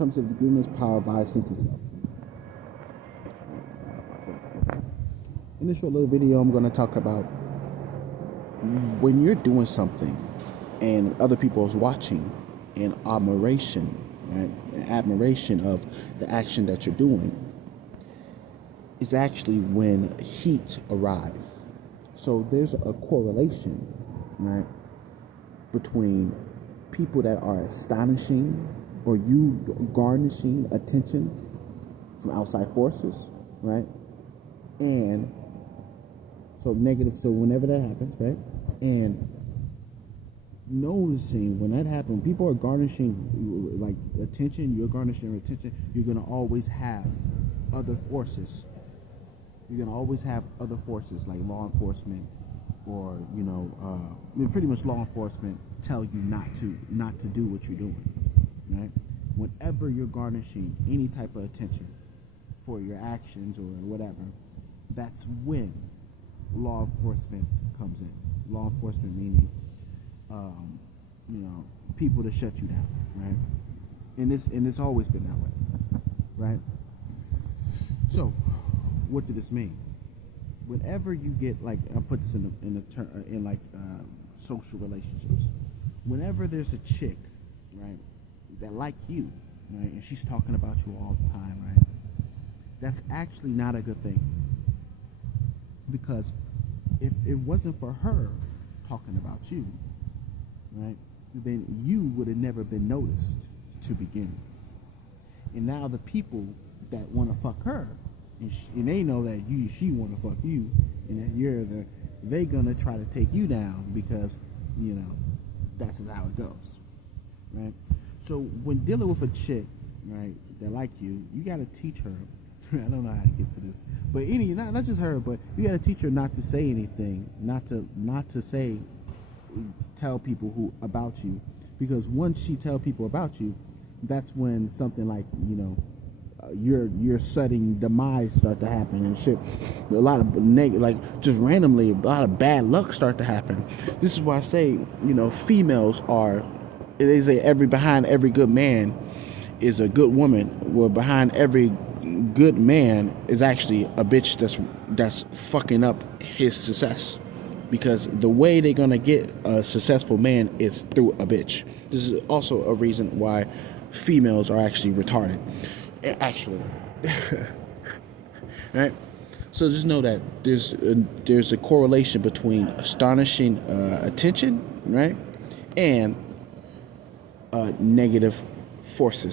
terms of the goodness, power, by sense of self. In this short little video, I'm going to talk about when you're doing something and other people is watching, and admiration, right? Admiration of the action that you're doing is actually when heat arrives. So there's a correlation, right, between people that are astonishing or you garnishing attention from outside forces, right? And so negative, so whenever that happens, right? And noticing when that happens, people are garnishing like attention, you're garnishing attention, you're gonna always have other forces. You're gonna always have other forces like law enforcement, or pretty much law enforcement tell you not to do what you're doing, right? Whenever you're garnishing any type of attention for your actions or whatever, that's when law enforcement comes in. Law enforcement meaning, people to shut you down, right? And it's always been that way, right? So, what did this mean? Whenever you get, like, I put this in social relationships. Whenever there's a chick, right, that like you, right, and she's talking about you all the time, right, that's actually not a good thing. Because if it wasn't for her talking about you, right, then you would have never been noticed to begin with. And now the people that want to fuck her, and they know that she want to fuck you, and that they gonna try to take you down because that's just how it goes, right? So when dealing with a chick, right, that like you gotta teach her. I don't know how to get to this, but not just her, but you gotta teach her not to say anything, not to tell people about you, because once she tell people about you, that's when something like your sudden demise start to happen and shit. A lot of just randomly, a lot of bad luck start to happen. This is why I say, females are. They say behind every good man is a good woman. Well, behind every good man is actually a bitch that's fucking up his success. Because the way they're gonna get a successful man is through a bitch. This is also a reason why females are actually retarded. Actually, right? So just know that there's a correlation between astonishing attention, right, and negative forces.